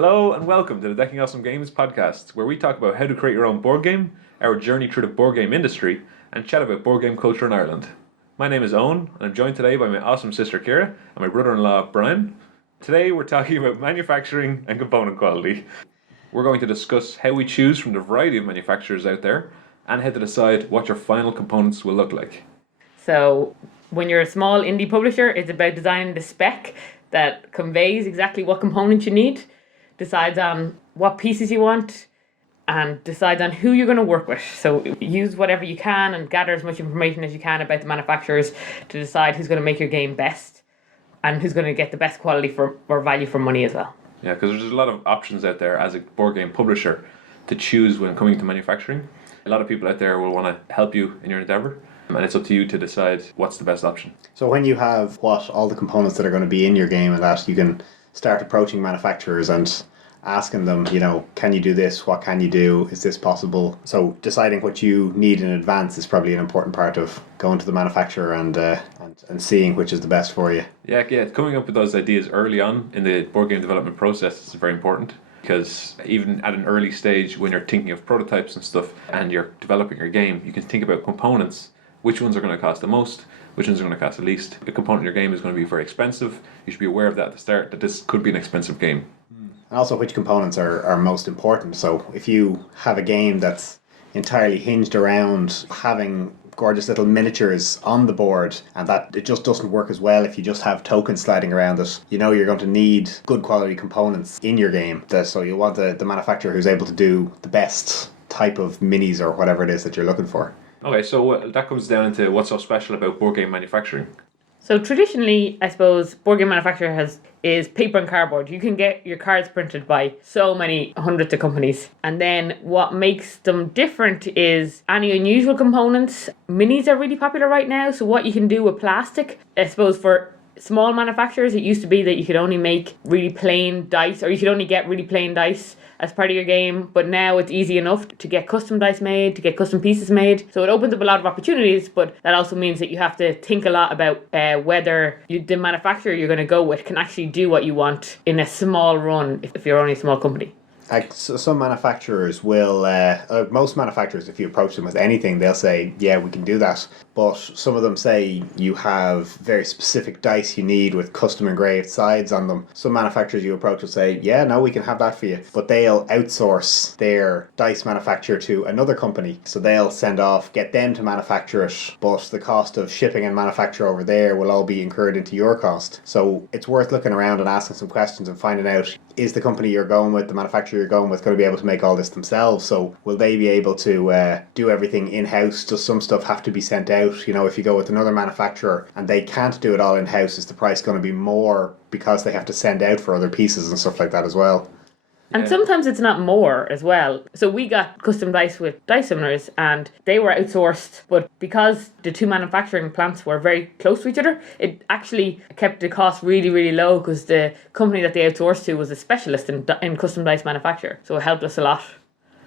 Hello and welcome to the Decking Awesome Games podcast, where we talk about how to create your own board game, our journey through the board game industry, and chat about board game culture in Ireland. My name is Owen, and I'm joined today by my awesome sister Ciara and my brother-in-law Brian. Today we're talking about manufacturing and component quality. We're going to discuss how we choose from the variety of manufacturers out there, and how to decide what your final components will look like. So when you're a small indie publisher, it's about designing the spec that conveys exactly what components you need, decides on what pieces you want, and decides on who you're going to work with. So use whatever you can and gather as much information as you can about the manufacturers to decide who's going to make your game best and who's going to get the best quality or value for money as well. Yeah, because there's a lot of options out there as a board game publisher to choose when coming to manufacturing. A lot of people out there will want to help you in your endeavour, and it's up to you to decide what's the best option. So when you have all the components that are going to be in your game and that, you can start approaching manufacturers and asking them, can you do this? What can you do? Is this possible? So deciding what you need in advance is probably an important part of going to the manufacturer and seeing which is the best for you. Yeah, coming up with those ideas early on in the board game development process is very important. Because even at an early stage, when you're thinking of prototypes and stuff and you're developing your game, you can think about components. Which ones are going to cost the most? Which ones are going to cost the least? A component in your game is going to be very expensive. You should be aware of that at the start, that this could be an expensive game. And also which components are most important. So if you have a game that's entirely hinged around having gorgeous little miniatures on the board, and that it just doesn't work as well if you just have tokens sliding around it, you're going to need good quality components in your game. So you want the manufacturer who's able to do the best type of minis or whatever it is that you're looking for. Okay, so that comes down to what's so special about board game manufacturing. So traditionally, I suppose, board game manufacturer is paper and cardboard. You can get your cards printed by so many hundreds of companies. And then what makes them different is any unusual components. Minis are really popular right now. So what you can do with plastic, I suppose for small manufacturers, it used to be that you could only make really plain dice, or you could only get really plain dice as part of your game, but now it's easy enough to get custom dice made, to get custom pieces made. So it opens up a lot of opportunities, but that also means that you have to think a lot about whether the manufacturer you're going to go with can actually do what you want in a small run if you're only a small company. So some manufacturers will, most manufacturers, if you approach them with anything, they'll say, yeah, we can do that. But some of them say you have very specific dice you need with custom engraved sides on them. Some manufacturers you approach will say, yeah, no, we can have that for you. But they'll outsource their dice manufacturer to another company. So they'll get them to manufacture it, but the cost of shipping and manufacture over there will all be incurred into your cost. So it's worth looking around and asking some questions and finding out, is the company you're going with, the manufacturer you're going with, going to be able to make all this themselves? So will they be able to do everything in-house? Does some stuff have to be sent out? If you go with another manufacturer and they can't do it all in-house, is the price going to be more because they have to send out for other pieces and stuff like that as well? And sometimes it's not more as well. So we got custom dice with Dice Summoners and they were outsourced, but because the two manufacturing plants were very close to each other, it actually kept the cost really, really low because the company that they outsourced to was a specialist in custom dice manufacture. So it helped us a lot.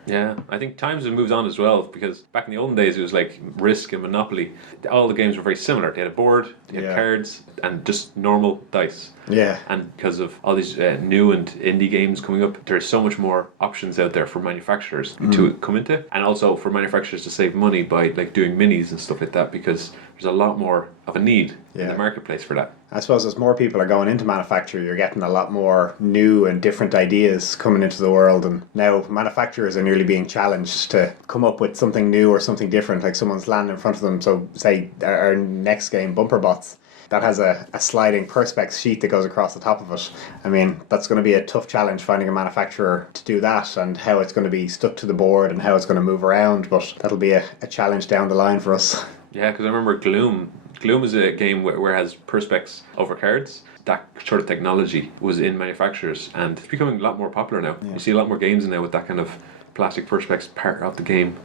Yeah, I think times have moved on as well, because back in the olden days it was like Risk and Monopoly. All the games were very similar. They had a board, they had cards, and just normal dice. Yeah. And because of all these new and indie games coming up, there's so much more options out there for manufacturers to come into, and also for manufacturers to save money by like doing minis and stuff like that, because there's a lot more of a need in the marketplace for that. I suppose as more people are going into manufacture, you're getting a lot more new and different ideas coming into the world, and now manufacturers are nearly being challenged to come up with something new or something different, like someone's landing in front of them. So say our next game, Bumper Bots, that has a sliding perspex sheet that goes across the top of it. I mean, that's going to be a tough challenge finding a manufacturer to do that, and how it's going to be stuck to the board and how it's going to move around, but that'll be a challenge down the line for us. Yeah, because I remember Gloom. Gloom is a game where it has perspex over cards. That sort of technology was in manufacturers, and it's becoming a lot more popular now. You see a lot more games now with that kind of plastic perspex part of the game.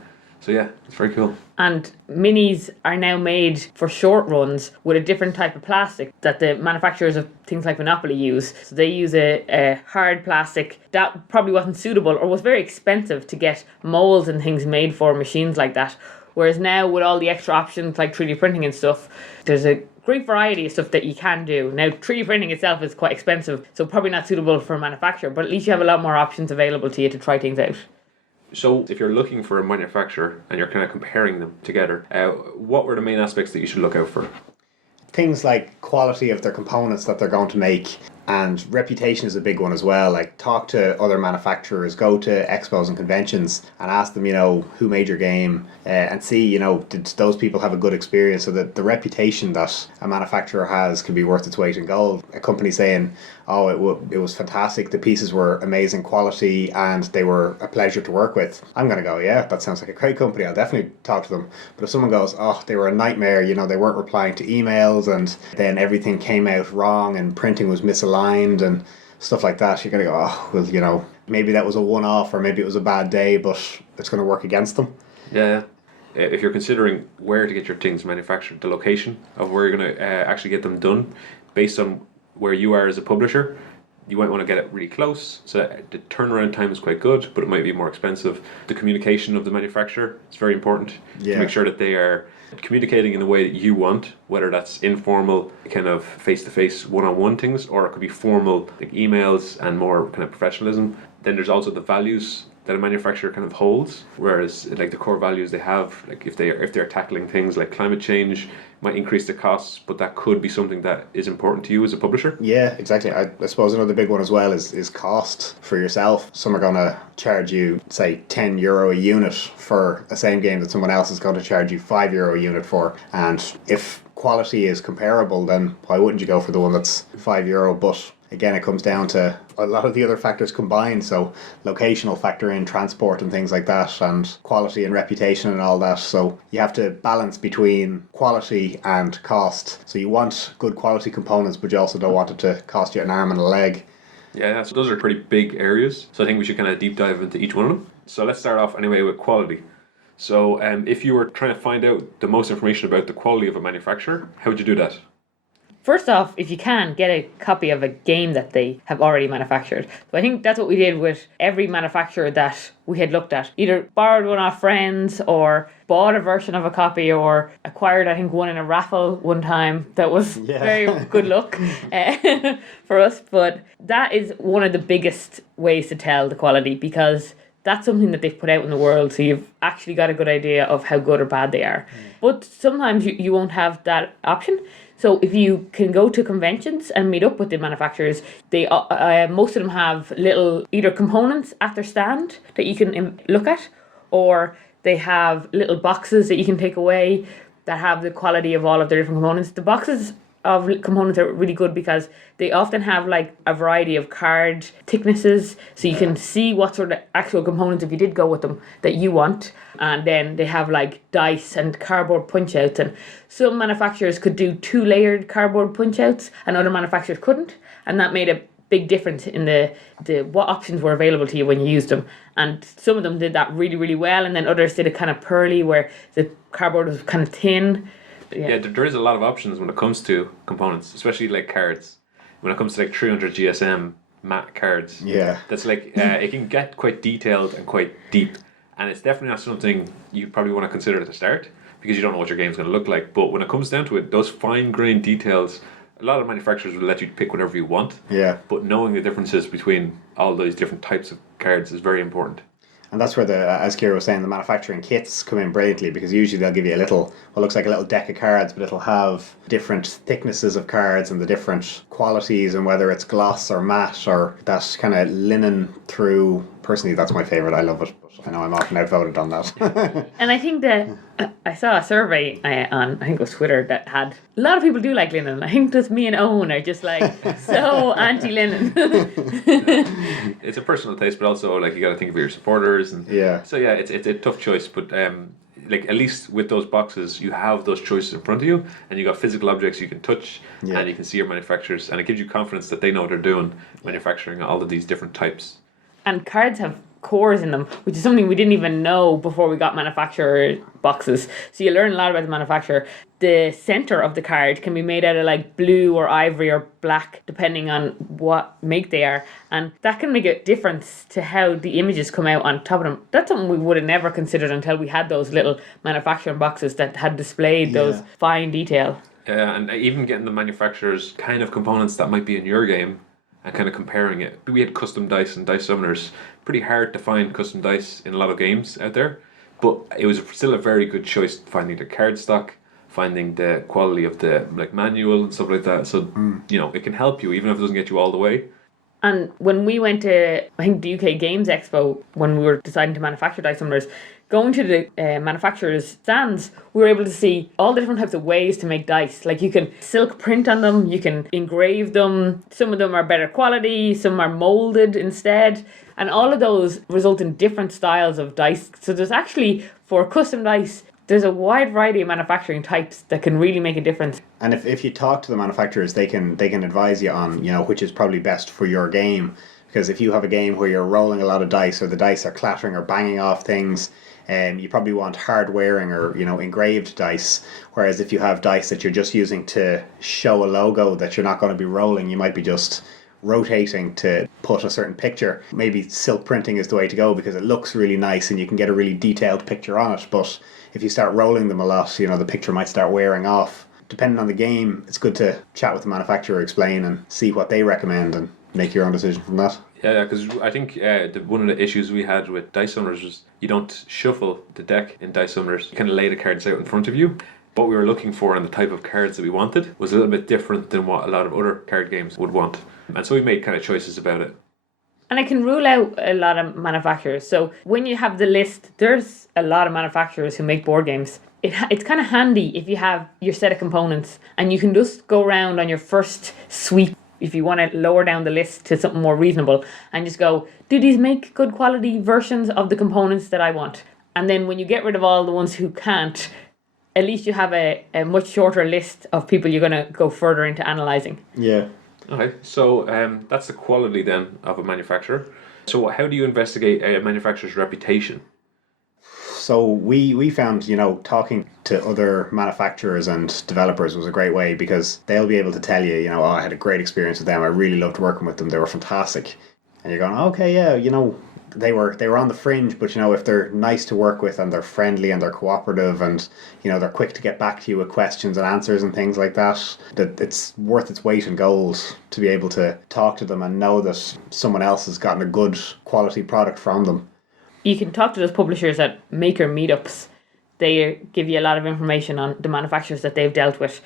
So yeah, it's very cool. And minis are now made for short runs with a different type of plastic that the manufacturers of things like Monopoly use. So they use a hard plastic that probably wasn't suitable or was very expensive to get molds and things made for machines like that. Whereas now with all the extra options like 3D printing and stuff, there's a great variety of stuff that you can do. Now 3D printing itself is quite expensive, so probably not suitable for a manufacturer, but at least you have a lot more options available to you to try things out. So if you're looking for a manufacturer and you're kind of comparing them together, what were the main aspects that you should look out for? Things like quality of their components that they're going to make, and reputation is a big one as well. Like, talk to other manufacturers, go to expos and conventions and ask them, who made your game, and see, did those people have a good experience, so that the reputation that a manufacturer has can be worth its weight in gold. A company saying, oh, it was fantastic, the pieces were amazing quality and they were a pleasure to work with, I'm going to go, yeah, that sounds like a great company, I'll definitely talk to them. But if someone goes, oh, they were a nightmare, they weren't replying to emails, and then everything came out wrong and printing was misaligned and stuff like that, you're going to go, oh, well, maybe that was a one-off, or maybe it was a bad day, but it's going to work against them. Yeah. If you're considering where to get your things manufactured, the location of where you're going to actually get them done, based on where you are as a publisher, you might want to get it really close, so that the turnaround time is quite good, but it might be more expensive. The communication of the manufacturer is very important to make sure that they are communicating in the way that you want, whether that's informal, kind of face-to-face, one-on-one things, or it could be formal, like emails and more kind of professionalism. Then there's also the values that a manufacturer kind of holds, whereas like the core values they have, like if they're tackling things like climate change, might increase the costs, but that could be something that is important to you as a publisher. Yeah, exactly. I suppose another big one as well is cost for yourself. Some are going to charge you, say, €10 a unit for a same game that someone else is going to charge you €5 a unit for. And if quality is comparable, then why wouldn't you go for the one that's €5? But again, it comes down to a lot of the other factors combined. So locational factor in, transport and things like that, and quality and reputation and all that. So you have to balance between quality and cost. So you want good quality components, but you also don't want it to cost you an arm and a leg. Yeah, so those are pretty big areas. So I think we should kind of deep dive into each one of them. So let's start off anyway with quality. So if you were trying to find out the most information about the quality of a manufacturer, how would you do that? First off, if you can, get a copy of a game that they have already manufactured. So I think that's what we did with every manufacturer that we had looked at. Either borrowed one off friends, or bought a version of a copy, or acquired, I think, one in a raffle one time. That was very good luck for us. But that is one of the biggest ways to tell the quality, because that's something that they've put out in the world, so you've actually got a good idea of how good or bad they are. But sometimes you won't have that option. So if you can go to conventions and meet up with the manufacturers, they most of them have little either components at their stand that you can look at, or they have little boxes that you can take away that have the quality of all of their different components. The boxes of components are really good because they often have like a variety of card thicknesses, so you can see what sort of actual components, if you did go with them, that you want. And then they have like dice and cardboard punch outs, and some manufacturers could do 2-layered cardboard punch outs and other manufacturers couldn't, and that made a big difference in the what options were available to you when you used them. And some of them did that really, really well, and then others did it kind of pearly where the cardboard was kind of thin. Yeah, there is a lot of options when it comes to components, especially like cards. When it comes to like 300 GSM matte cards, that's like it can get quite detailed and quite deep, and it's definitely not something you probably want to consider at the start, because you don't know what your game's going to look like. But when it comes down to it, those fine-grained details, a lot of manufacturers will let you pick whatever you want. Yeah. But knowing the differences between all those different types of cards is very important. And that's where as Kira was saying, the manufacturing kits come in brilliantly, because usually they'll give you a little, what looks like a little deck of cards, but it'll have different thicknesses of cards and the different qualities, and whether it's gloss or matte or that kind of linen through. Personally, that's my favourite. I love it. But I know I'm often outvoted on that. And I think that I saw a survey on, I think it was Twitter, that had a lot of people do like linen. I think just me and Owen are just like so anti-linen. It's a personal taste, but also like you got to think of your supporters, and so it's a tough choice. But like at least with those boxes, you have those choices in front of you, and you got physical objects you can touch, and you can see your manufacturers, and it gives you confidence that they know what they're doing, manufacturing all of these different types. And cards have cores in them, which is something we didn't even know before we got manufacturer boxes. So you learn a lot about the manufacturer. The center of the card can be made out of like blue or ivory or black, depending on what make they are. And that can make a difference to how the images come out on top of them. That's something we would have never considered until we had those little manufacturing boxes that had displayed those fine detail. Yeah, and even getting the manufacturer's kind of components that might be in your game and kind of comparing it. We had custom dice and dice summoners. Pretty hard to find custom dice in a lot of games out there, but it was still a very good choice finding the card stock, finding the quality of the like manual and stuff like that. So it can help you even if it doesn't get you all the way. And when we went to, I think, the UK Games Expo, when we were deciding to manufacture dice summoners, going to the manufacturer's stands, we were able to see all the different types of ways to make dice. Like you can silk print on them, you can engrave them, some of them are better quality, some are molded instead, and all of those result in different styles of dice. So there's actually, for custom dice, there's a wide variety of manufacturing types that can really make a difference. And if you talk to the manufacturers, they can advise you on which is probably best for your game. Because if you have a game where you're rolling a lot of dice, or the dice are clattering or banging off things, you probably want hard wearing or engraved dice. Whereas if you have dice that you're just using to show a logo that you're not going to be rolling, you might be just rotating to put a certain picture. Maybe silk printing is the way to go because it looks really nice and you can get a really detailed picture on it. But if you start rolling them a lot, the picture might start wearing off. Depending on the game, it's good to chat with the manufacturer, explain and see what they recommend and make your own decision from that. Yeah, because I think one of the issues we had with dice summoners was you don't shuffle the deck in dice summoners. You kind of lay the cards out in front of you. What we were looking for and the type of cards that we wanted was a little bit different than what a lot of other card games would want. And so we made kind of choices about it. And I can rule out a lot of manufacturers. So when you have the list, there's a lot of manufacturers who make board games. It's kind of handy if you have your set of components and you can just go around on your first sweep if you want to lower down the list to something more reasonable and just go, do these make good quality versions of the components that I want? And then when you get rid of all the ones who can't, at least you have a much shorter list of people you're going to go further into analysing. Yeah. Okay, so that's the quality then of a manufacturer. So how do you investigate a manufacturer's reputation? So we found, talking to other manufacturers and developers was a great way because they'll be able to tell you, oh, I had a great experience with them. I really loved working with them. They were fantastic. And you're going, okay, yeah, they were on the fringe, but if they're nice to work with and they're friendly and they're cooperative and they're quick to get back to you with questions and answers and things like that, that it's worth its weight in gold to be able to talk to them and know that someone else has gotten a good quality product from them. You can talk to those publishers at maker meetups. They give you a lot of information on the manufacturers that they've dealt with.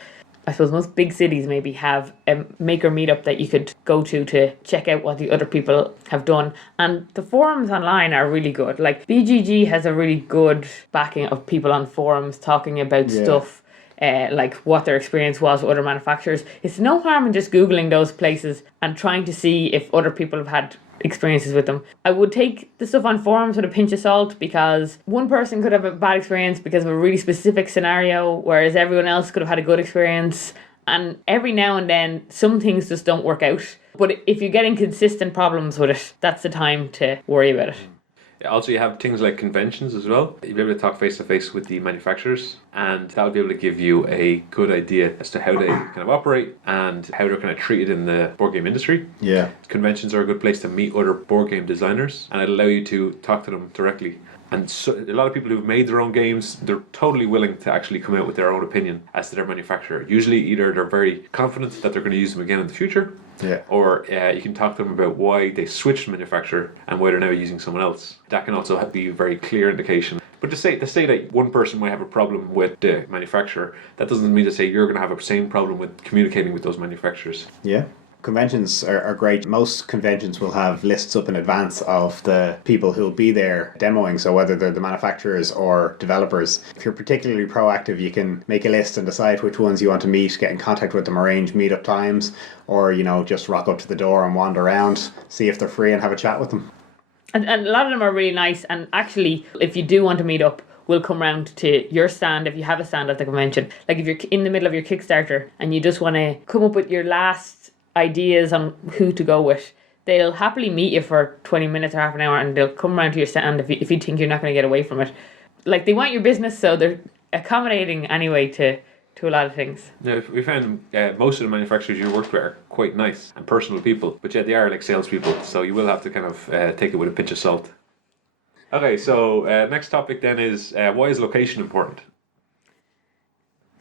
I suppose most big cities maybe have a maker meetup that you could go to check out what the other people have done. And the forums online are really good. Like BGG has a really good backing of people on forums talking about stuff, like what their experience was with other manufacturers. It's no harm in just Googling those places and trying to see if other people have had experiences with them. I would take the stuff on forums with a pinch of salt because one person could have a bad experience because of a really specific scenario, whereas everyone else could have had a good experience. And every now and then, some things just don't work out. But if you're getting consistent problems with it, that's the time to worry about it. Also, you have things like conventions as well. You'll be able to talk face to face with the manufacturers, and that'll be able to give you a good idea as to how they kind of operate and how they're kind of treated in the board game industry. Yeah. Conventions are a good place to meet other board game designers, and it'll allow you to talk to them directly. And so, a lot of people who've made their own games, they're totally willing to actually come out with their own opinion as to their manufacturer. Usually either they're very confident that they're going to use them again in the future, or you can talk to them about why they switched manufacturer and why they're now using someone else. That can also be a very clear indication. But to say that one person might have a problem with the manufacturer, that doesn't mean to say you're going to have the same problem with communicating with those manufacturers. Yeah. Conventions are great. Most conventions will have lists up in advance of the people who will be there demoing, so whether they're the manufacturers or developers. If you're particularly proactive, you can make a list and decide which ones you want to meet, get in contact with them, arrange meetup times, or just rock up to the door and wander around, see if they're free and have a chat with them. And a lot of them are really nice, and actually, if you do want to meet up, we'll come round to your stand if you have a stand at the convention. Like if you're in the middle of your Kickstarter and you just want to come up with your last ideas on who to go with, they'll happily meet you for 20 minutes or half an hour, and they'll come around to your stand if you think you're not going to get away from it. Like, they want your business, so they're accommodating anyway to a lot of things. Yeah, we found most of the manufacturers you work with are quite nice and personal people, but yet they are like salespeople, so you will have to kind of take it with a pinch of salt. Okay, so next topic then is why is location important?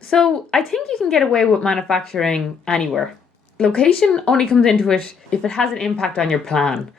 So I think you can get away with manufacturing anywhere. Location only comes into it if it has an impact on your plan.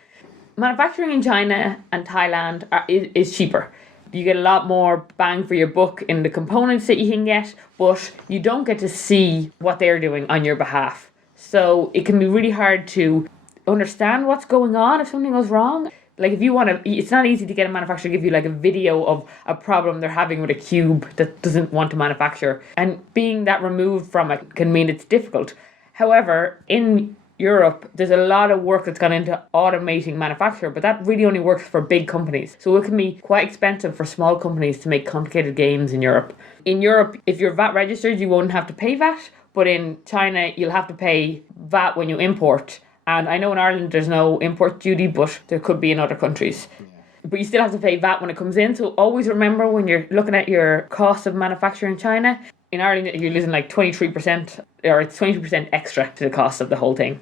Manufacturing in China and Thailand is cheaper. You get a lot more bang for your buck in the components that you can get, but you don't get to see what they're doing on your behalf. So it can be really hard to understand what's going on if something goes wrong. Like, if you want to, it's not easy to get a manufacturer to give you like a video of a problem they're having with a cube that doesn't want to manufacture. And being that removed from it can mean it's difficult. However, in Europe, there's a lot of work that's gone into automating manufacture, but that really only works for big companies. So it can be quite expensive for small companies to make complicated games in Europe. In Europe, if you're VAT registered, you won't have to pay VAT, but in China, you'll have to pay VAT when you import. And I know in Ireland there's no import duty, but there could be in other countries. Yeah. But you still have to pay VAT when it comes in. So always remember, when you're looking at your cost of manufacture in China, in Ireland you're losing like 23%, or it's 20% extra to the cost of the whole thing.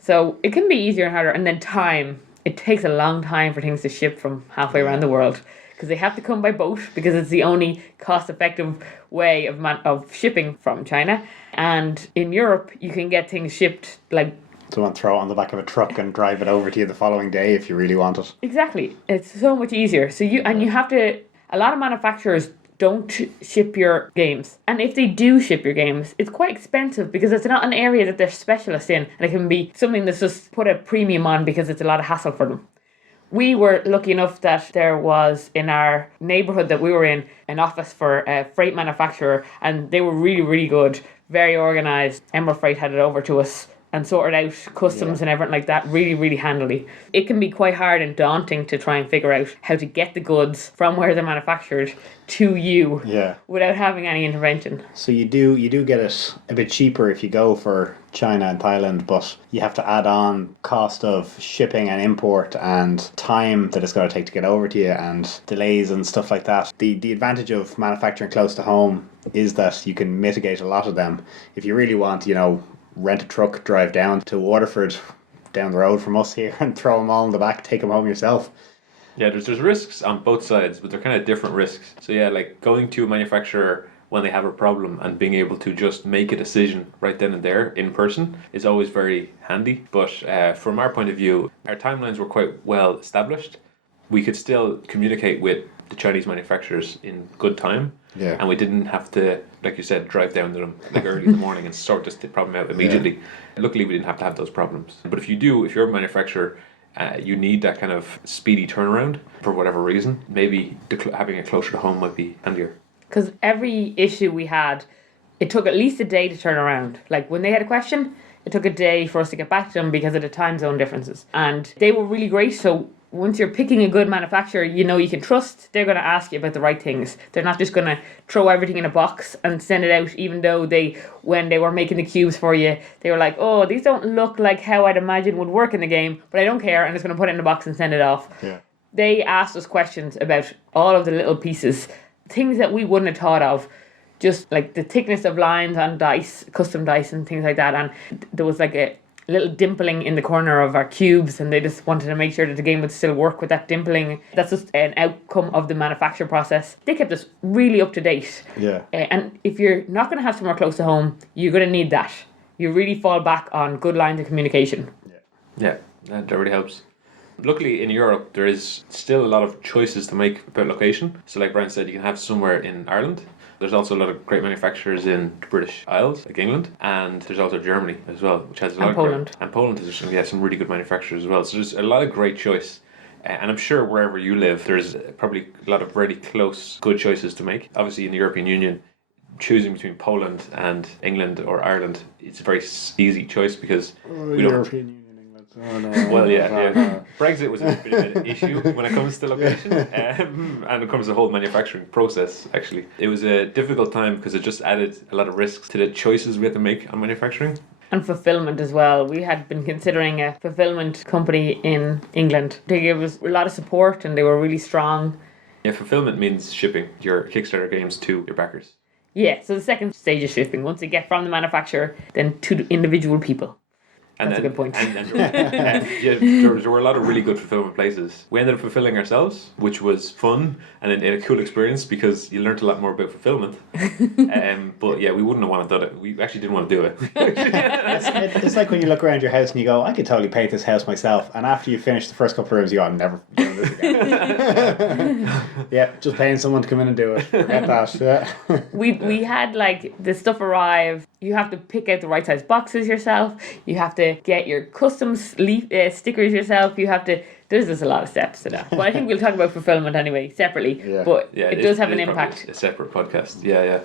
So it can be easier and harder. And then time. It takes a long time for things to ship from halfway around the world, because they have to come by boat, because it's the only cost-effective way of shipping from China. And in Europe, you can get things shipped like... Someone throw it on the back of a truck and drive it over to you the following day if you really want it. Exactly. It's so much easier. So you have to... A lot of manufacturers don't ship your games. And if they do ship your games, it's quite expensive, because it's not an area that they're specialists in, and it can be something that's just put a premium on because it's a lot of hassle for them. We were lucky enough that there was, in our neighbourhood that we were in, an office for a freight manufacturer, and they were really, really good, very organised. Emerald Freight had it over to us and sorted out customs and everything like that really, really handily. It can be quite hard and daunting to try and figure out how to get the goods from where they're manufactured to you without having any intervention. So you do get it a bit cheaper if you go for China and Thailand, but you have to add on cost of shipping and import and time that it's going to take to get over to you, and delays and stuff like that. The advantage of manufacturing close to home is that you can mitigate a lot of them. If you really want, rent a truck, drive down to Waterford, down the road from us here, and throw them all in the back, take them home yourself. Yeah, there's risks on both sides, but they're kind of different risks. So yeah, like going to a manufacturer when they have a problem and being able to just make a decision right then and there in person is always very handy. But from our point of view, our timelines were quite well established. We could still communicate with the Chinese manufacturers in good time. Yeah. And we didn't have to, like you said, drive down to them like early in the morning and sort this problem out immediately. Yeah. Luckily, we didn't have to have those problems. But if you're a manufacturer, you need that kind of speedy turnaround for whatever reason. Maybe having it closer to home might be handier. Because every issue we had, it took at least a day to turn around. Like, when they had a question, it took a day for us to get back to them because of the time zone differences. And they were really great. So once you're picking a good manufacturer, you can trust they're going to ask you about the right things. They're not just going to throw everything in a box and send it out, even though when they were making the cubes for you, they were like, oh, these don't look like how I'd imagine would work in the game, but I don't care, I'm just going to put it in a box and send it off. Yeah. They asked us questions about all of the little pieces, things that we wouldn't have thought of, just like the thickness of lines on dice, custom dice and things like that. And there was like a little dimpling in the corner of our cubes, and they just wanted to make sure that the game would still work with that dimpling. That's just an outcome of the manufacture process. They kept us really up to date. Yeah. And if you're not going to have somewhere close to home, you're going to need that. You really fall back on good lines of communication. Yeah, that really helps. Luckily in Europe there is still a lot of choices to make about location. So like Brian said, you can have somewhere in Ireland. There's also a lot of great manufacturers in the British Isles, like England, and there's also Germany as well, which has a lot of Poland. And Poland has some really good manufacturers as well. So there's a lot of great choice. And I'm sure wherever you live, there's probably a lot of really close, good choices to make. Obviously in the European Union, choosing between Poland and England or Ireland, it's a very easy choice because we don't... European Union. Oh, no. Well, yeah. Brexit was a bit of an issue when it comes to location, and it comes to the whole manufacturing process. Actually, it was a difficult time because it just added a lot of risks to the choices we had to make on manufacturing. And fulfillment as well. We had been considering a fulfillment company in England. They gave us a lot of support and they were really strong. Yeah, fulfillment means shipping your Kickstarter games to your backers. Yeah, so the second stage is shipping. Once they get from the manufacturer, then to the individual people. And That's then, a good point. There were a lot of really good fulfillment places. We ended up fulfilling ourselves, which was fun and a cool experience because you learned a lot more about fulfillment. But yeah, we wouldn't have wanted to do it. We actually didn't want to do it. It's like when you look around your house and you go, I could totally paint this house myself. And after you finish the first couple of rooms, you go, I'm never doing this again. Yeah, just paying someone to come in and do it. Forget that. Yeah. We had like the stuff arrive. You have to pick out the right size boxes yourself. You have to get your custom stickers yourself. You have to. There's just a lot of steps to that. But I think we'll talk about fulfillment anyway separately. Yeah. But Yeah, it does have an impact. A separate podcast. Yeah.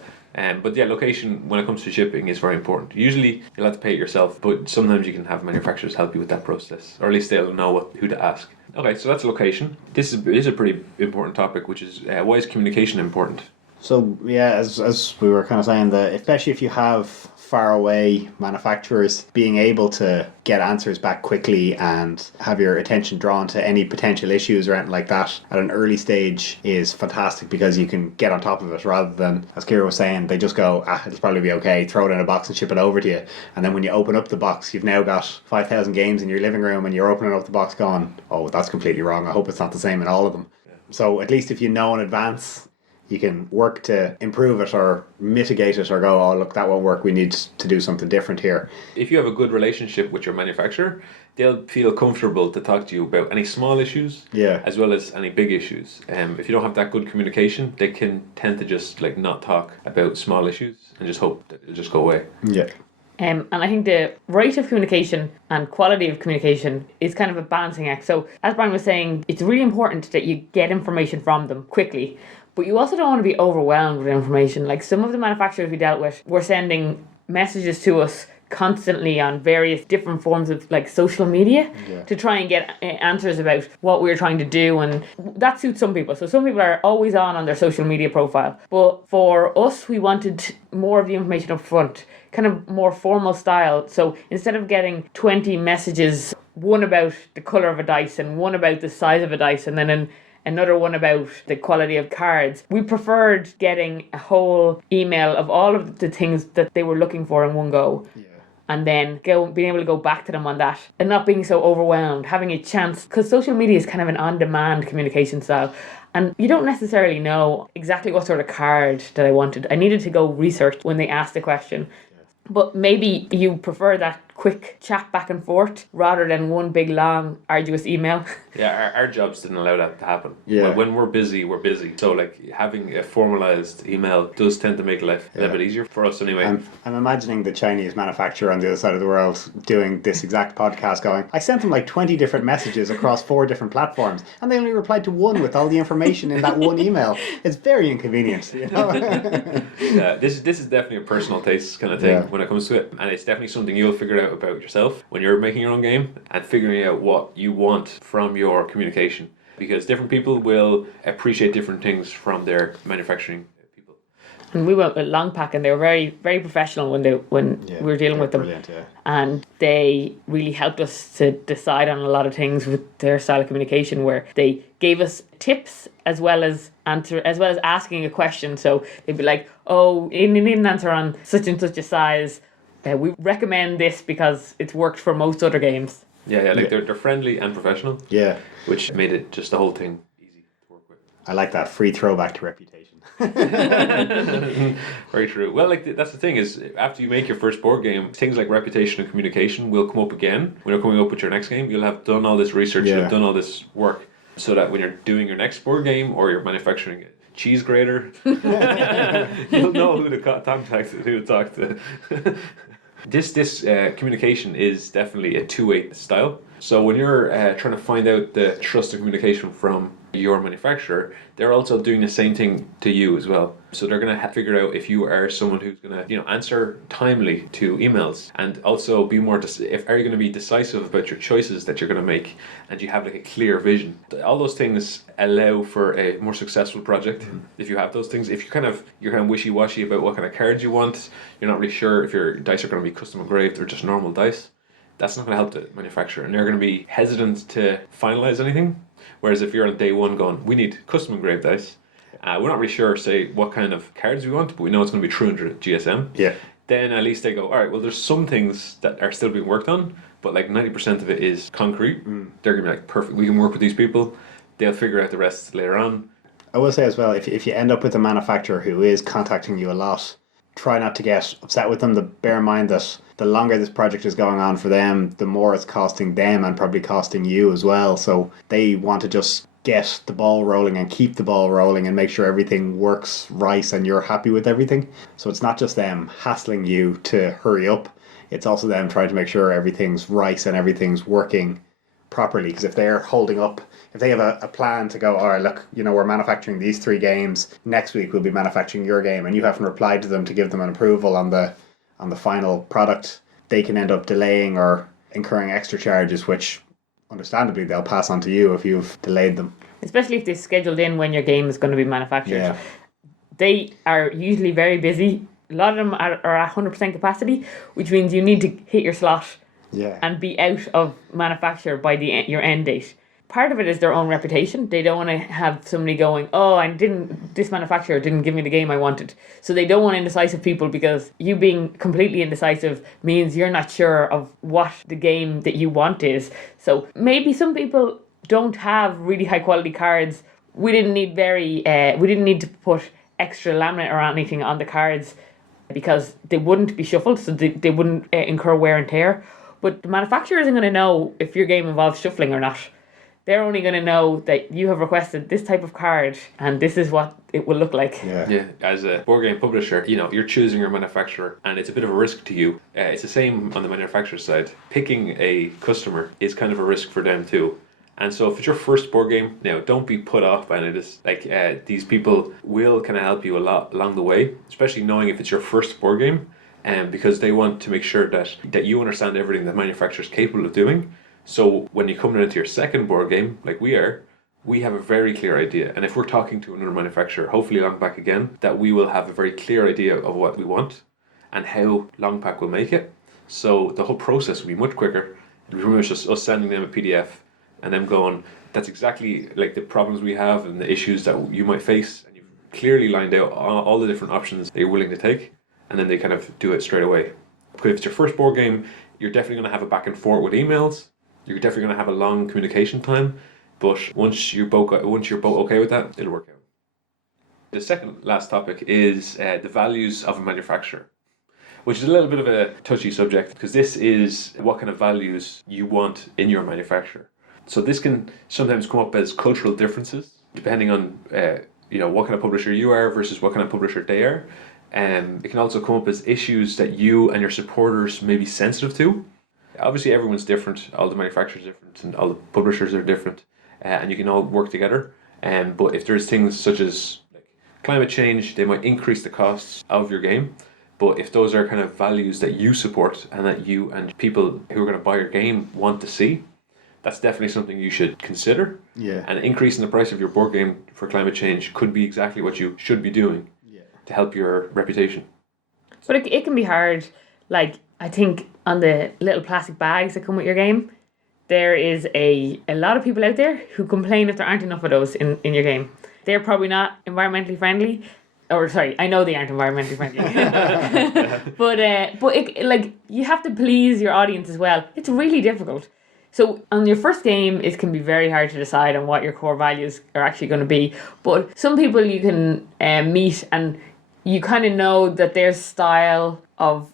But yeah, location when it comes to shipping is very important. Usually you'll have to pay it yourself, but sometimes you can have manufacturers help you with that process, or at least they'll know who to ask. Okay, so that's location. This is a pretty important topic, which is why is communication important? So yeah, as we were kind of saying, that especially if you have far away manufacturers, being able to get answers back quickly and have your attention drawn to any potential issues or anything like that at an early stage is fantastic because you can get on top of it rather than, as Kira was saying, they just go, it'll probably be okay, throw it in a box and ship it over to you. And then when you open up the box, you've now got 5,000 games in your living room and you're opening up the box going, oh, that's completely wrong. I hope it's not the same in all of them. Yeah. So at least if you know in advance, you can work to improve it or mitigate it or go, oh, look, that won't work. We need to do something different here. If you have a good relationship with your manufacturer, they'll feel comfortable to talk to you about any small issues as well as any big issues. If you don't have that good communication, they can tend to just like not talk about small issues and just hope that it'll just go away. Yeah. And I think the rate of communication and quality of communication is kind of a balancing act. So as Brian was saying, it's really important that you get information from them quickly. But you also don't want to be overwhelmed with information. Like some of the manufacturers we dealt with were sending messages to us constantly on various different forms of like social media to try and get answers about what we were trying to do, and that suits some people. So some people are always on their social media profile. But for us, we wanted more of the information up front, kind of more formal style. So instead of getting 20 messages, one about the colour of a dice and one about the size of a dice and then another one about the quality of cards, we preferred getting a whole email of all of the things that they were looking for in one go. Yeah. And then being able to go back to them on that and not being so overwhelmed, having a chance, because social media is kind of an on-demand communication style. And you don't necessarily know exactly what sort of card that I wanted. I needed to go research when they asked the question. But maybe you prefer that quick chat back and forth rather than one big long arduous email. Yeah, our jobs didn't allow that to happen. Yeah. When we're busy, we're busy. So like having a formalized email does tend to make life a little bit easier for us anyway. I'm imagining the Chinese manufacturer on the other side of the world doing this exact podcast going, I sent them like 20 different messages across 4 different platforms and they only replied to one with all the information in that one email. It's very inconvenient, you know? Yeah, this is definitely a personal taste kind of thing when it comes to it, and it's definitely something you'll figure out about yourself when you're making your own game and figuring out what you want from your communication, because different people will appreciate different things from their manufacturing people. And we went with Longpack and they were very, very professional when we were dealing with them. Brilliant, yeah. And they really helped us to decide on a lot of things with their style of communication, where they gave us tips as well as asking a question. So they'd be like, oh, you need an answer on such and such a size. We recommend this because it's worked for most other games. Yeah, they're friendly and professional. Yeah. Which made it just the whole thing easy to work with. I like that free throwback to Reputation. Very true. Well, like that's the thing is, after you make your first board game, things like reputation and communication will come up again when you're coming up with your next game. You'll have done all this research, you'll have done all this work, so that when you're doing your next board game or you're manufacturing a cheese grater, you'll know who to contact, who to talk to. This communication is definitely a two-way style. So when you're trying to find out the trust and communication from your manufacturer, they're also doing the same thing to you as well. So they're going to figure out if you are someone who's going to, answer timely to emails, and also be more. If are you going to be decisive about your choices that you're going to make, and you have like a clear vision. All those things allow for a more successful project. If you have those things, if you're kind of wishy-washy about what kind of cards you want, you're not really sure if your dice are going to be custom engraved or just normal dice. That's not going to help the manufacturer, and they're going to be hesitant to finalize anything. Whereas if you're on day one going, we need custom engraved dice, we're not really sure, say, what kind of cards we want, but we know it's going to be 300 GSM. Yeah. Then at least they go, all right, well, there's some things that are still being worked on, but like 90% of it is concrete. They're going to be like, perfect, we can work with these people. They'll figure out the rest later on. I will say as well, if you end up with a manufacturer who is contacting you a lot, try not to get upset with them. Bear in mind that the longer this project is going on for them, the more it's costing them and probably costing you as well. So they want to just get the ball rolling and keep the ball rolling and make sure everything works right and you're happy with everything. So it's not just them hassling you to hurry up. It's also them trying to make sure everything's right and everything's working properly. Because if they're holding up, if they have a plan to go, all right, look, we're manufacturing these 3 games. Next week we'll be manufacturing your game, and you haven't replied to them to give them an approval on the final product, they can end up delaying or incurring extra charges, which understandably they'll pass on to you if you've delayed them. Especially if they're scheduled in when your game is going to be manufactured. Yeah. They are usually very busy. A lot of them are at 100% capacity, which means you need to hit your slot and be out of manufacture by your end date. Part of it is their own reputation. They don't want to have somebody going, this manufacturer didn't give me the game I wanted. So they don't want indecisive people, because you being completely indecisive means you're not sure of what the game that you want is. So maybe some people don't have really high quality cards. We didn't need to put extra laminate or anything on the cards because they wouldn't be shuffled, so they wouldn't incur wear and tear. But the manufacturer isn't going to know if your game involves shuffling or not. They're only going to know that you have requested this type of card and this is what it will look like. Yeah. As a board game publisher, you're choosing your manufacturer, and it's a bit of a risk to you. It's the same on the manufacturer side. Picking a customer is kind of a risk for them too. And so if it's your first board game, don't be put off by it. It's like these people will kind of help you a lot along the way, especially knowing if it's your first board game, because they want to make sure that you understand everything that manufacturer is capable of doing. So when you come into your second board game, like we have a very clear idea. And if we're talking to another manufacturer, hopefully Longpack again, that we will have a very clear idea of what we want and how Longpack will make it. So the whole process will be much quicker. It'll be pretty much just us sending them a PDF and them going, that's exactly like the problems we have and the issues that you might face. And you've clearly lined out all the different options that you're willing to take. And then they kind of do it straight away. Because if it's your first board game, you're definitely going to have a back and forth with emails. You're definitely going to have a long communication time, but once you're both okay with that, it'll work out. The second last topic is the values of a manufacturer, which is a little bit of a touchy subject, because this is what kind of values you want in your manufacturer. So this can sometimes come up as cultural differences, depending on what kind of publisher you are versus what kind of publisher they are. It can also come up as issues that you and your supporters may be sensitive to. Obviously, everyone's different. All the manufacturers are different, and all the publishers are different, and you can all work together. But if there's things such as like climate change, they might increase the costs of your game. But if those are kind of values that you support and that you and people who are going to buy your game want to see, that's definitely something you should consider. Yeah. And increasing the price of your board game for climate change could be exactly what you should be doing to help your reputation. But it can be hard. Like, I think on the little plastic bags that come with your game, there is a lot of people out there who complain if there aren't enough of those in your game. They're probably not environmentally friendly. Or sorry, I know they aren't environmentally friendly. but you have to please your audience as well. It's really difficult. So on your first game, it can be very hard to decide on what your core values are actually going to be. But some people you can meet and you kind of know that their style of,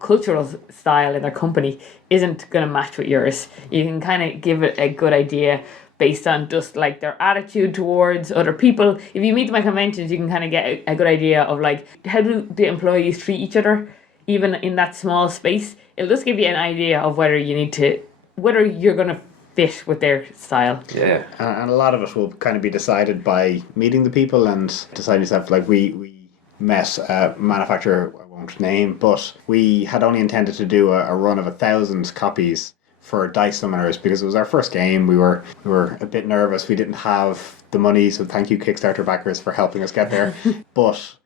cultural style in their company isn't going to match with yours. You can kind of give it a good idea based on just like their attitude towards other people. If you meet them at conventions, you can kind of get a good idea of like, how do the employees treat each other, even in that small space. It'll just give you an idea of whether you need to whether you're going to fit with their style. Yeah. And a lot of it will kind of be decided by meeting the people and deciding yourself. Like we met a manufacturer I won't name, but we had only intended to do a run of 1,000 copies for Dice Summoners because it was our first game. We were a bit nervous. We didn't have the money, so thank you Kickstarter backers for helping us get there. But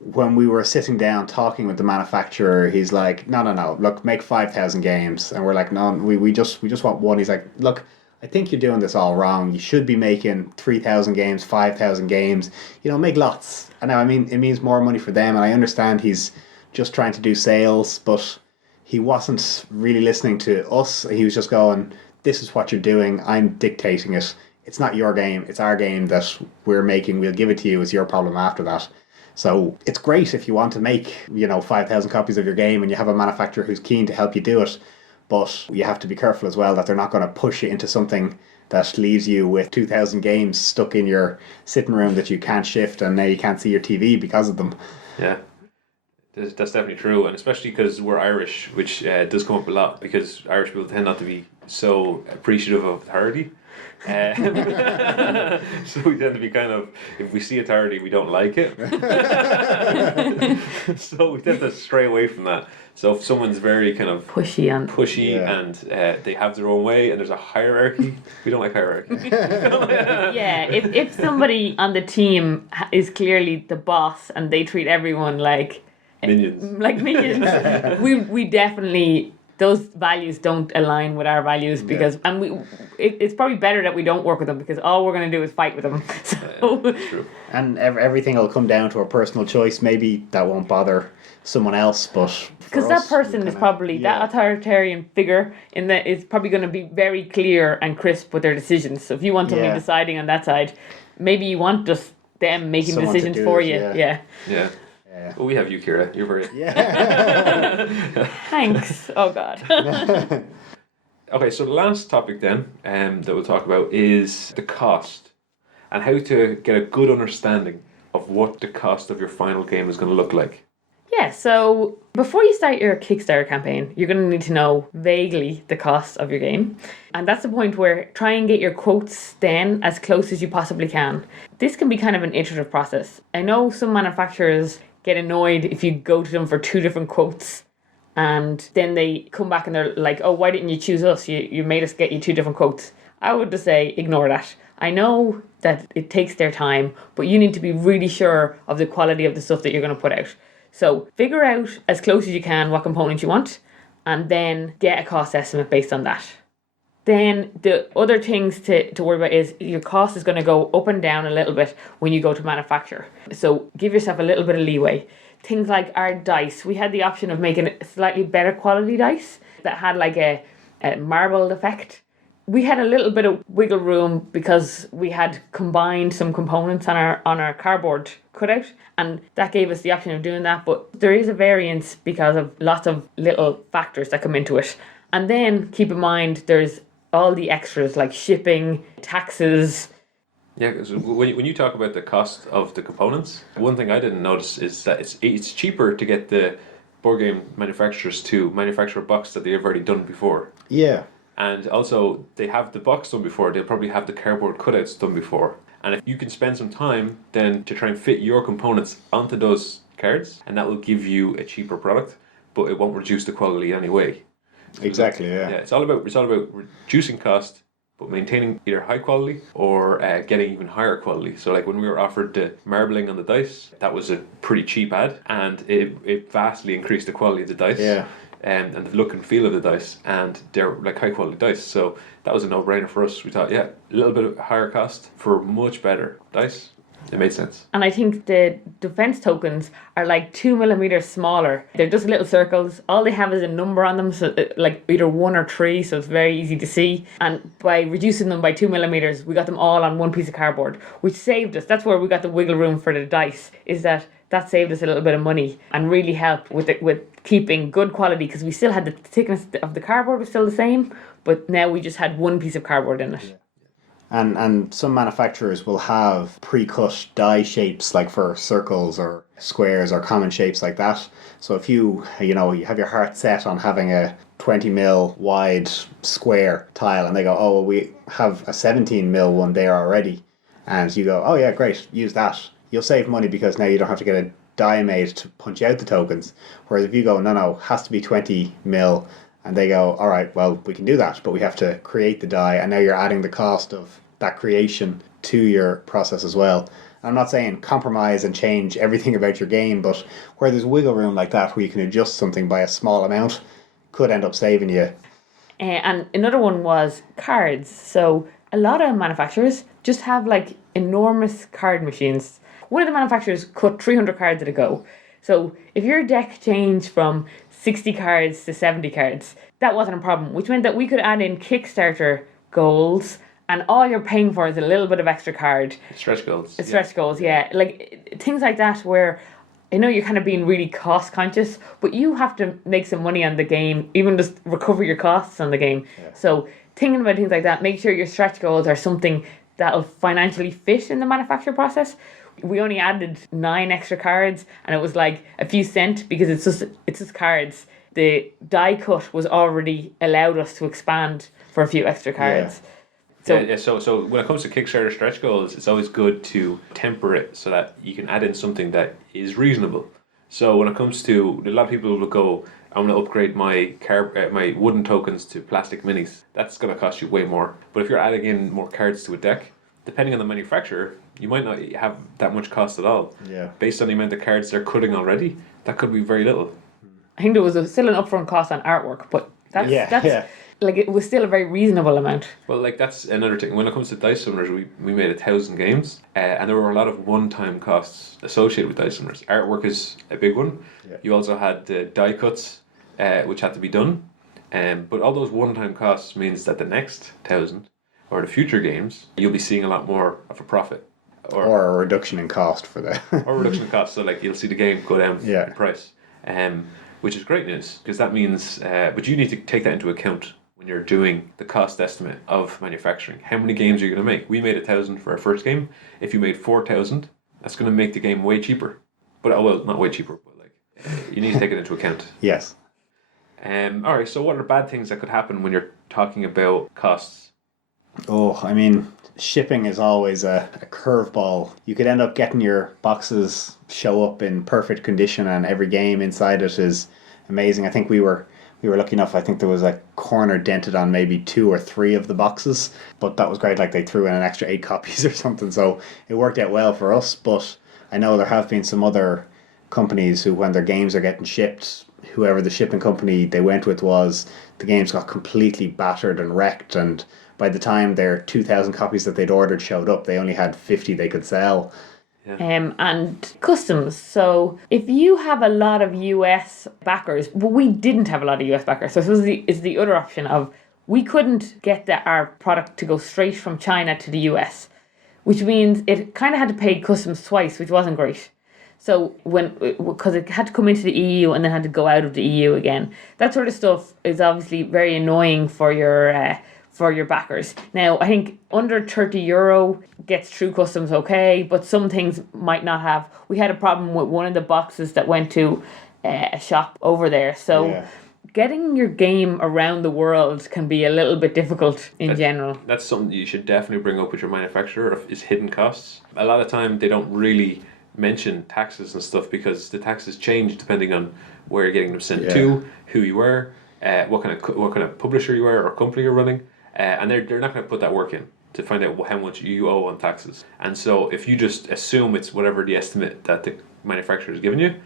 when we were sitting down talking with the manufacturer, he's like, no, look, make 5,000 games. And we're like, no, we just want one. He's like, look, I think you're doing this all wrong. You should be making 3,000 games, 5,000 games, make lots. And now, I mean, it means more money for them. And I understand he's just trying to do sales, but he wasn't really listening to us. He was just going, this is what you're doing. I'm dictating it. It's not your game. It's our game that we're making. We'll give it to you. It's your problem after that. So it's great if you want to make, 5,000 copies of your game and you have a manufacturer who's keen to help you do it. But you have to be careful as well that they're not going to push you into something that leaves you with 2,000 games stuck in your sitting room that you can't shift and now you can't see your TV because of them. Yeah. That's definitely true, and especially because we're Irish, which does come up a lot because Irish people tend not to be so appreciative of authority. So we tend to be kind of, if we see authority, we don't like it. So we tend to stray away from that. So if someone's very kind of Pushy and and they have their own way and there's a hierarchy, we don't like hierarchy. yeah, if somebody on the team is clearly the boss and they treat everyone like Minions. we definitely, those values don't align with our values because it's probably better that we don't work with them because all we're going to do is fight with them. So That's true. And everything will come down to a personal choice. Maybe that won't bother someone else, but because that person is probably that authoritarian figure in that is probably going to be very clear and crisp with their decisions. So if you want somebody deciding on that side, maybe you want just them making Someone decisions for you. Yeah. Well, we have you, Kira. You're very... Thanks. Oh, God. Okay, so the last topic then that we'll talk about is the cost and how to get a good understanding of what the cost of your final game is going to look like. Yeah, so before you start your Kickstarter campaign, you're going to need to know vaguely the cost of your game. And that's the point where try and get your quotes then as close as you possibly can. This can be kind of an iterative process. I know some manufacturers get annoyed if you go to them for 2 different quotes and then they come back and they're like, oh, why didn't you choose us? You made us get you 2 different quotes. I would just say, ignore that. I know that it takes their time, but you need to be really sure of the quality of the stuff that you're going to put out. So figure out as close as you can what components you want and then get a cost estimate based on that. Then the other things to worry about is your cost is going to go up and down a little bit when you go to manufacture. So give yourself a little bit of leeway. Things like our dice, we had the option of making a slightly better quality dice that had like a marbled effect. We had a little bit of wiggle room because we had combined some components on our cardboard cutout, and that gave us the option of doing that. But there is a variance because of lots of little factors that come into it. And then keep in mind there's all the extras like shipping, taxes. Yeah, because when you talk about the cost of the components, one thing I didn't notice is that it's cheaper to get the board game manufacturers to manufacture a box that they've already done before. Yeah. And also, they have the box done before, they'll probably have the cardboard cutouts done before. And if you can spend some time then to try and fit your components onto those cards, and that will give you a cheaper product, but it won't reduce the quality anyway. Exactly, Yeah, it's all about reducing cost, but maintaining either high quality or getting even higher quality. So like when we were offered the marbling on the dice, that was a pretty cheap ad, and it vastly increased the quality of the dice. Yeah. And the look and feel of the dice, and they're like high quality dice, so that was a no-brainer for us. We thought, a little bit of higher cost for much better dice. It made sense. And I think the defense tokens are like 2mm smaller. They're just little circles. All they have is a number on them, so like either 1 or 3, so it's very easy to see. And by reducing them by 2mm, we got them all on one piece of cardboard, which saved us. That's where we got the wiggle room for the dice, is that saved us a little bit of money and really helped with keeping good quality, because we still had the thickness of the cardboard was still the same, but now we just had one piece of cardboard in it. And some manufacturers will have pre-cut die shapes like for circles or squares or common shapes like that. So if you have your heart set on having a 20 mil wide square tile and they go, oh, well, we have a 17 mil one there already, and you go, oh yeah, great, use that. You'll save money because now you don't have to get a die made to punch out the tokens. Whereas if you go, no, has to be 20 mil, and they go, all right, well, we can do that, but we have to create the die, and now you're adding the cost of that creation to your process as well. I'm not saying compromise and change everything about your game, but where there's wiggle room like that, where you can adjust something by a small amount, could end up saving you. And another one was cards. So a lot of manufacturers just have like enormous card machines. One of the manufacturers cut 300 cards at a go. So if your deck changed from 60 cards to 70 cards, that wasn't a problem, which meant that we could add in Kickstarter goals, and all you're paying for is a little bit of extra card. Stretch goals. Stretch goals, yeah. Like things like that where I know you're kind of being really cost conscious, but you have to make some money on the game, even just recover your costs on the game. Yeah. So thinking about things like that, make sure your stretch goals are something that'll financially fit in the manufacture process. We only added 9 extra cards, and it was like a few cents because it's just cards. The die cut was already allowed us to expand for a few extra cards. Yeah. So when it comes to Kickstarter stretch goals, it's always good to temper it so that you can add in something that is reasonable. So when it comes to, a lot of people will go, I'm going to upgrade my my wooden tokens to plastic minis. That's going to cost you way more. But if you're adding in more cards to a deck, depending on the manufacturer, you might not have that much cost at all. Yeah. Based on the amount of cards they're cutting already, that could be very little. I think there was still an upfront cost on artwork, but that's like it was still a very reasonable amount. Well, like that's another thing. When it comes to dice summoners, we made 1,000 games, and there were a lot of one-time costs associated with dice summoners. Artwork is a big one. Yeah. You also had die cuts, which had to be done, but all those one-time costs means that the next 1,000 or the future games, you'll be seeing a lot more of a profit. Or a reduction in cost for that. Or a reduction in cost, so like you'll see the game go down in price, which is great news, because that means, but you need to take that into account when you're doing the cost estimate of manufacturing. How many games are you going to make? We made 1,000 for our first game. If you made 4,000, that's going to make the game way cheaper. But, not way cheaper, but like, you need to take it into account. Yes. Alright, so what are bad things that could happen when you're talking about costs? Oh, I mean, shipping is always a curveball. You could end up getting your boxes show up in perfect condition, and every game inside it is amazing. I think we were lucky enough. I think there was a corner dented on maybe 2 or 3 of the boxes, but that was great. Like they threw in an extra 8 copies or something, so it worked out well for us. But I know there have been some other companies who, when their games are getting shipped, whoever the shipping company they went with was, the games got completely battered and wrecked, and by the time their 2,000 copies that they'd ordered showed up, they only had 50 they could sell. Yeah. And customs. So if you have a lot of US backers, but we didn't have a lot of US backers, so this is the other option of we couldn't get our product to go straight from China to the US, which means it kind of had to pay customs twice, which wasn't great. So because it had to come into the EU and then had to go out of the EU again, that sort of stuff is obviously very annoying for your backers. Now, I think under €30 gets through customs okay, but some things might not have. We had a problem with one of the boxes that went to a shop over there. So getting your game around the world can be a little bit difficult in general. That's something you should definitely bring up with your manufacturer, is hidden costs. A lot of time they don't really mention taxes and stuff because the taxes change depending on where you're getting them sent to, who you are, what kind of publisher you are or company you're running. And they're not going to put that work in to find out how much you owe on taxes. And so if you just assume it's whatever the estimate that the manufacturer has given you,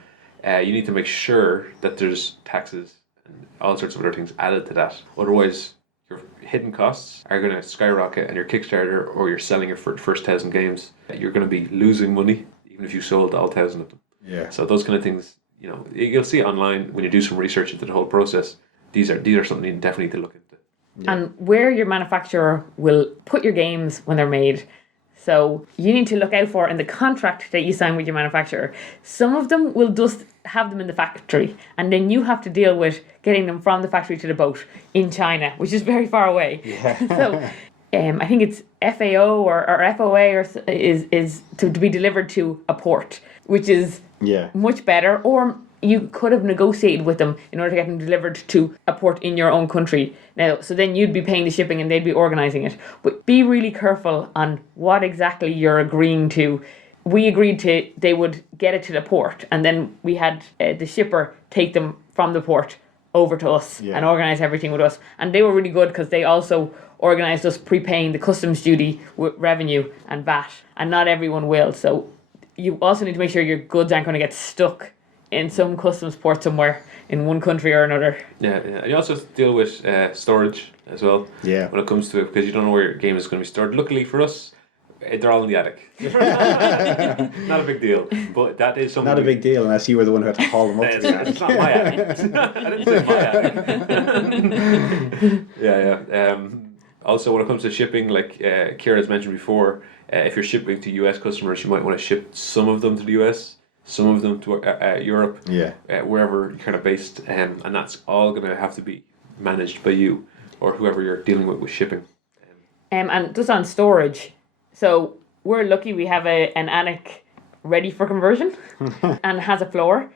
you need to make sure that there's taxes and all sorts of other things added to that. Otherwise, your hidden costs are going to skyrocket, and your Kickstarter or you're selling your first 1,000 games, you're going to be losing money even if you sold all 1,000 of them. Yeah. So those kind of things, you'll see online when you do some research into the whole process. These are something you definitely need to look into. Yeah. And where your manufacturer will put your games when they're made. So you need to look out for in the contract that you sign with your manufacturer. Some of them will just have them in the factory, and then you have to deal with getting them from the factory to the boat in China, which is very far away. Yeah. So I think it's FAO or FOA is to be delivered to a port, which is much better. Or you could have negotiated with them in order to get them delivered to a port in your own country. Now, so then you'd be paying the shipping and they'd be organising it. But be really careful on what exactly you're agreeing to. We agreed they would get it to the port, and then we had the shipper take them from the port over to us and organise everything with us. And they were really good because they also organised us prepaying the customs duty with revenue and VAT, and not everyone will. So you also need to make sure your goods aren't going to get stuck in some customs port somewhere in one country or another. Yeah. And you also have to deal with storage as well. Yeah. When it comes to it, because you don't know where your game is going to be stored. Luckily for us, they're all in the attic. Not a big deal, but that is something. Not a big deal unless you were the one who had to haul them up to the attic. It's not my attic. I didn't say my attic. Yeah. Also, when it comes to shipping, like Kira's mentioned before, if you're shipping to US customers, you might want to ship some of them to the US, some of them to Europe, wherever you're kind of based, and that's all going to have to be managed by you or whoever you're dealing with shipping. And just on storage, so we're lucky we have an attic ready for conversion and has a floor.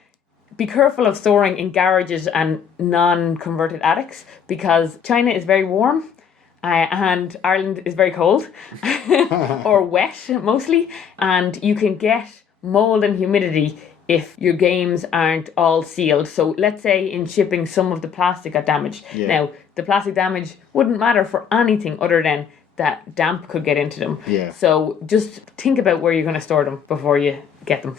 Be careful of storing in garages and non-converted attics because China is very warm. And Ireland is very cold or wet mostly, and you can get mold and humidity if your games aren't all sealed. So let's say in shipping some of the plastic got damaged. Now the plastic damage wouldn't matter for anything other than that damp could get into them. So just think about where you're going to store them before you get them.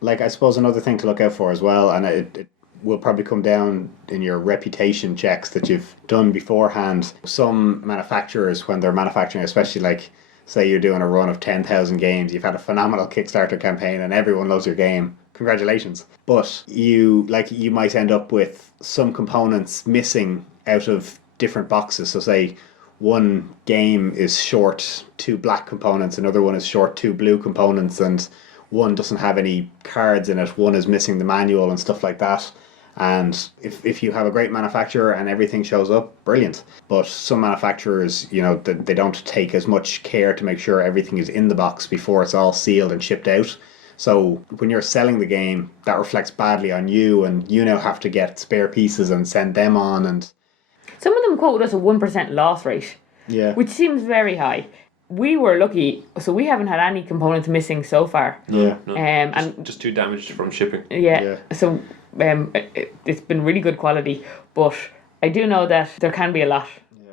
Like, I suppose another thing to look out for as well, and it will probably come down in your reputation checks that you've done beforehand. Some manufacturers, when they're manufacturing, especially like, say you're doing a run of 10,000 games, you've had a phenomenal Kickstarter campaign and everyone loves your game. Congratulations. But you might end up with some components missing out of different boxes. So say one game is short 2 black components, another one is short 2 blue components, and one doesn't have any cards in it, one is missing the manual and stuff like that. And if you have a great manufacturer and everything shows up, brilliant. But some manufacturers, they don't take as much care to make sure everything is in the box before it's all sealed and shipped out. So when you're selling the game, that reflects badly on you, and you now have to get spare pieces and send them on. And some of them quoted us a 1% loss rate, which seems very high. We were lucky, so we haven't had any components missing so far. And just too damaged from shipping. So it's been really good quality, but I do know that there can be a lot.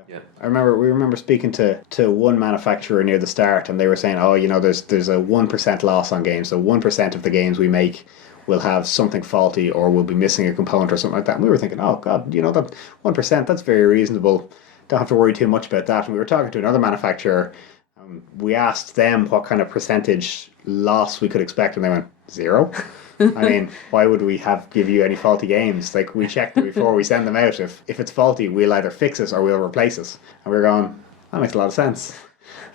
We remember speaking to one manufacturer near the start, and they were saying, there's a 1% loss on games, so 1% of the games we make will have something faulty or will be missing a component or something like that. And we were thinking, oh God, that 1%, that's very reasonable. Don't have to worry too much about that. And we were talking to another manufacturer. We asked them what kind of percentage loss we could expect, and they went 0. I mean, why would we give you any faulty games? Like, we checked it before we send them out. If it's faulty, we'll either fix it or we'll replace it. And we're going, that makes a lot of sense.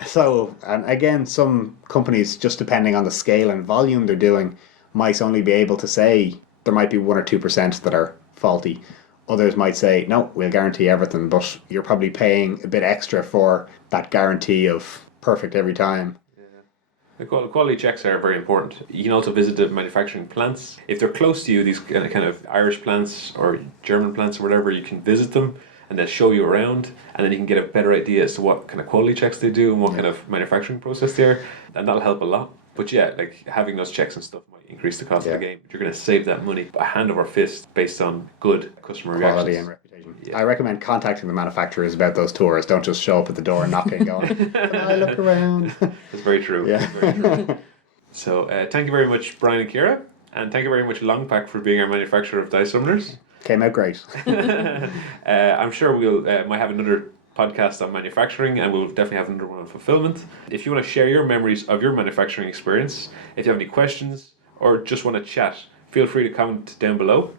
So, and again, some companies, just depending on the scale and volume they're doing, might only be able to say there might be 1 or 2% that are faulty. Others might say, no, we'll guarantee everything, but you're probably paying a bit extra for that guarantee of perfect every time. The quality checks are very important. You can also visit the manufacturing plants. If they're close to you, these kind of Irish plants or German plants or whatever, you can visit them and they'll show you around, and then you can get a better idea as to what kind of quality checks they do and what kind of manufacturing process they are, and that'll help a lot. But like having those checks and stuff might increase the cost of the game. You're going to save that money a hand over fist based on good customer quality reactions. And reputation. I recommend contacting the manufacturers about those tours. Don't just show up at the door and knocking and going, can I look around? That's very true. Yeah. Very true. So thank you very much, Brian and Kira, and thank you very much, Longpack, for being our manufacturer of dice summoners. Came out great. I'm sure we'll might have another podcast on manufacturing, and we'll definitely have another one on fulfillment. If you want to share your memories of your manufacturing experience, if you have any questions or just want to chat, feel free to comment down below.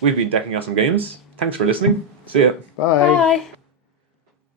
We've been Decking Awesome Games. Thanks for listening. See ya. Bye. Bye.